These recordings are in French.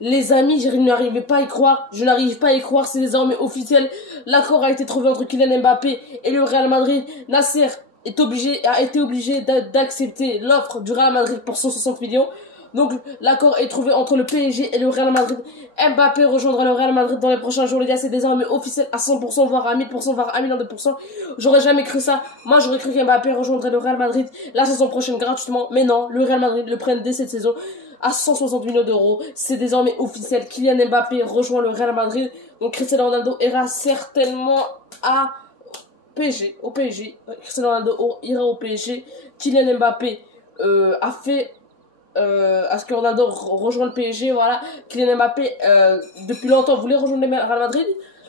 Les amis, je n'arrivais pas à y croire. Je n'arrive pas à y croire, c'est désormais officiel. L'accord a été trouvé entre Kylian Mbappé et le Real Madrid. Nasser a été obligé d'accepter l'offre du Real Madrid pour 160 millions. Donc l'accord est trouvé entre le PSG et le Real Madrid. Mbappé rejoindra le Real Madrid dans les prochains jours, les gars. C'est désormais officiel à 100%, voire à 1000%, voire à 1002%. J'aurais jamais cru ça. Moi, j'aurais cru qu'Mbappé rejoindrait le Real Madrid la saison prochaine gratuitement. Mais non, le Real Madrid le prenne dès cette saison à 160 millions d'euros. C'est désormais officiel. Kylian Mbappé rejoint le Real Madrid. Donc Cristiano Ronaldo ira certainement à PSG, au PSG. Cristiano Ronaldo ira au PSG. Kylian Mbappé a fait à ce que Ronaldo rejoigne le PSG, voilà. Kylian Mbappé, depuis longtemps, voulait rejoindre le Real Madrid.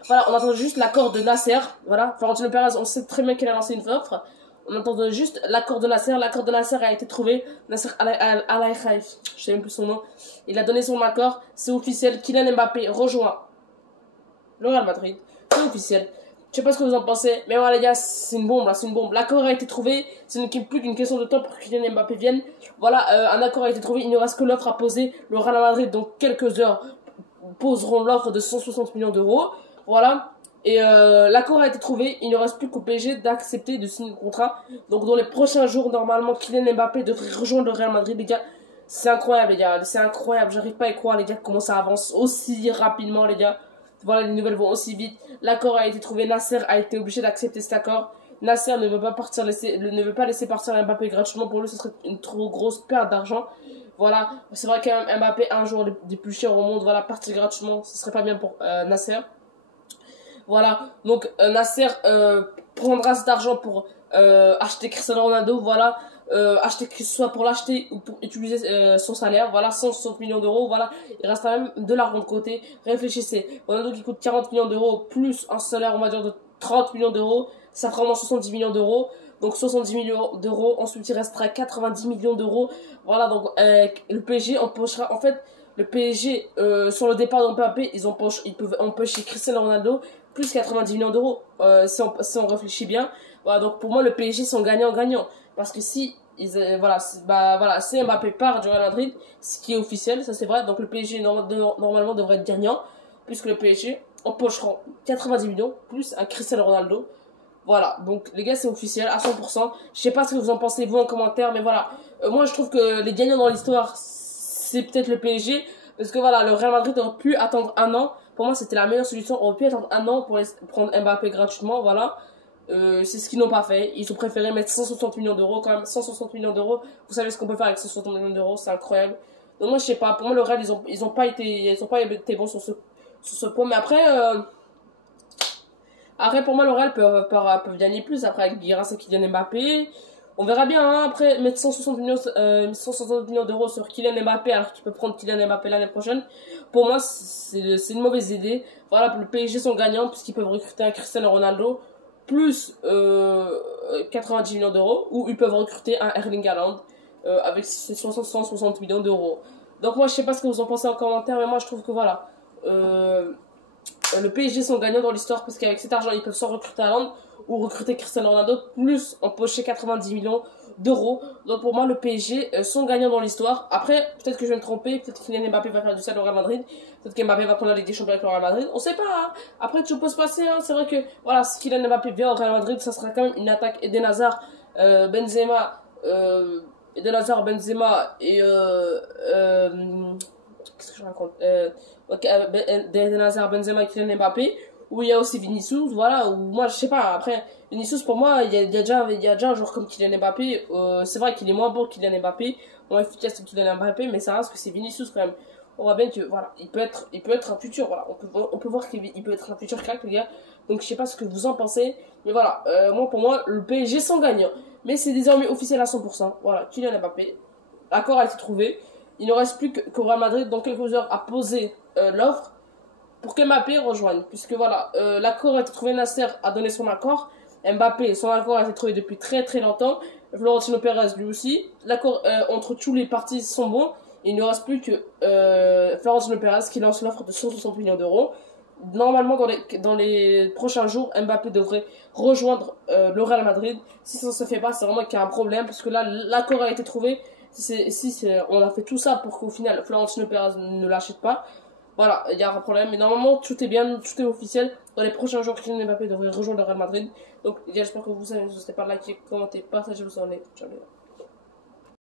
Voilà, on attend juste l'accord de Nasser, voilà. Florentino Pérez, on sait très bien qu'il a lancé une offre. On attend juste l'accord de Nasser. L'accord de Nasser a été trouvé. Nasser Al-Khelaifi, je sais même plus son nom. Il a donné son accord. C'est officiel. Kylian Mbappé rejoint le Real Madrid. C'est officiel. Je sais pas ce que vous en pensez, mais voilà les gars, c'est une bombe là, c'est une bombe. L'accord a été trouvé, ce n'est plus qu'une question de temps pour que Kylian Mbappé vienne. Voilà, un accord a été trouvé, il ne reste que l'offre à poser. Le Real Madrid, dans quelques heures, poseront l'offre de 160 millions d'euros. Voilà, et l'accord a été trouvé, il ne reste plus qu'au PSG d'accepter de signer le contrat. Donc dans les prochains jours, normalement, Kylian Mbappé devrait rejoindre le Real Madrid, les gars. C'est incroyable les gars, c'est incroyable, j'arrive pas à y croire les gars, comment ça avance aussi rapidement les gars. Voilà, les nouvelles vont aussi vite. L'accord a été trouvé. Nasser a été obligé d'accepter cet accord. Nasser ne veut pas laisser partir Mbappé gratuitement. Pour lui, ce serait une trop grosse perte d'argent. Voilà, c'est vrai qu'un Mbappé, un joueur des plus chers au monde, voilà, partir gratuitement, ce serait pas bien pour Nasser. Voilà, donc Nasser prendra cet argent pour acheter Cristiano Ronaldo, voilà. Acheter, que ce soit pour l'acheter ou pour utiliser son salaire, voilà, 160 millions d'euros, voilà, il reste quand même de l'argent de côté. Réfléchissez, Ronaldo qui coûte 40 millions d'euros plus un salaire, on va dire, de 30 millions d'euros, ça fera au moins 70 millions d'euros. Donc 70 millions d'euros, ensuite il restera 90 millions d'euros. Voilà, donc le PSG empochera, en fait, le PSG, sur le départ d'Mbappé, ils peuvent empocher Cristiano Ronaldo plus 90 millions d'euros, si on réfléchit bien. Voilà, donc pour moi, le PSG sont gagnants-gagnants. Parce que si si Mbappé part du Real Madrid, ce qui est officiel, ça c'est vrai, donc le PSG normalement devrait être gagnant, puisque le PSG empocheront 90 millions plus un Cristiano Ronaldo. Voilà, donc les gars, c'est officiel à 100%. Je sais pas ce que vous en pensez vous en commentaire, mais voilà, moi je trouve que les gagnants dans l'histoire, c'est peut-être le PSG, parce que voilà, le Real Madrid aurait pu attendre un an. Pour moi, c'était la meilleure solution. On aurait pu attendre un an pour prendre Mbappé gratuitement, voilà. C'est ce qu'ils n'ont pas fait. Ils ont préféré mettre 160 millions d'euros quand même. 160 millions d'euros. Vous savez ce qu'on peut faire avec 160 millions d'euros, c'est incroyable. Donc moi je sais pas. Pour moi le Real ils ont pas été bons sur ce point. Mais après pour moi le Real peut gagner plus après avec grâce à Kylian Mbappé. On verra bien hein, après mettre 160 millions d'euros sur Kylian Mbappé alors qu'il peut prendre Kylian Mbappé l'année prochaine. Pour moi c'est une mauvaise idée. Voilà, le PSG sont gagnants puisqu'ils peuvent recruter un Cristiano Ronaldo plus 90 millions d'euros, ou ils peuvent recruter un Erling Haaland avec ses 160 millions d'euros. Donc moi je sais pas ce que vous en pensez en commentaire, mais moi je trouve que voilà, le PSG sont gagnants dans l'histoire parce qu'avec cet argent ils peuvent soit recruter Haaland ou recruter Cristiano Ronaldo plus empocher 90 millions d'euros. Donc pour moi le PSG sont gagnants dans l'histoire. Après peut-être que je vais me tromper, peut-être que Kylian Mbappé va faire du sale au Real Madrid, peut-être qu'Mbappé va prendre la Ligue des Champions avec le Real Madrid, on sait pas hein. Après tout peut se passer hein. C'est vrai que voilà, si Kylian Mbappé vient au Real Madrid, ça sera quand même une attaque Eden Hazard, Benzema, Eden Hazard, Benzema et qu'est-ce que je raconte, Eden Hazard, Benzema et Kylian Mbappé, où il y a aussi Vinicius, voilà, où moi je sais pas, après Vinicius pour moi il y a déjà un joueur comme Kylian Mbappé, c'est vrai qu'il est moins bon que Kylian Mbappé, moins efficace que Kylian Mbappé, mais ça reste que c'est Vinicius quand même. On voit bien que voilà, il peut être un futur, voilà, on peut voir qu'il peut être un futur crack les gars. Donc je sais pas ce que vous en pensez, mais voilà, pour moi le PSG sont gagnants, mais c'est désormais officiel à 100%. Voilà, Kylian Mbappé, l'accord a été trouvé. Il ne reste plus qu'au Real Madrid dans quelques heures à poser l'offre pour que Mbappé rejoigne, puisque voilà, l'accord a été trouvé, Nasser a donné son accord, Mbappé, son accord a été trouvé depuis très très longtemps, Florentino Pérez lui aussi, l'accord entre tous les parties sont bons, il ne reste plus que Florentino Pérez qui lance l'offre de 160 millions d'euros. Normalement dans les prochains jours, Mbappé devrait rejoindre le Real Madrid. Si ça ne se fait pas, c'est vraiment qu'il y a un problème, parce que là l'accord a été trouvé, on a fait tout ça pour qu'au final Florentino Pérez ne l'achète pas, voilà, il y a un problème. Mais normalement, tout est bien, tout est officiel. Dans les prochains jours, Kylian Mbappé devrait rejoindre le Real Madrid. Donc, j'espère que vous savez, n'hésitez pas à liker, commenter, partager vos abonnés. Ciao les gars.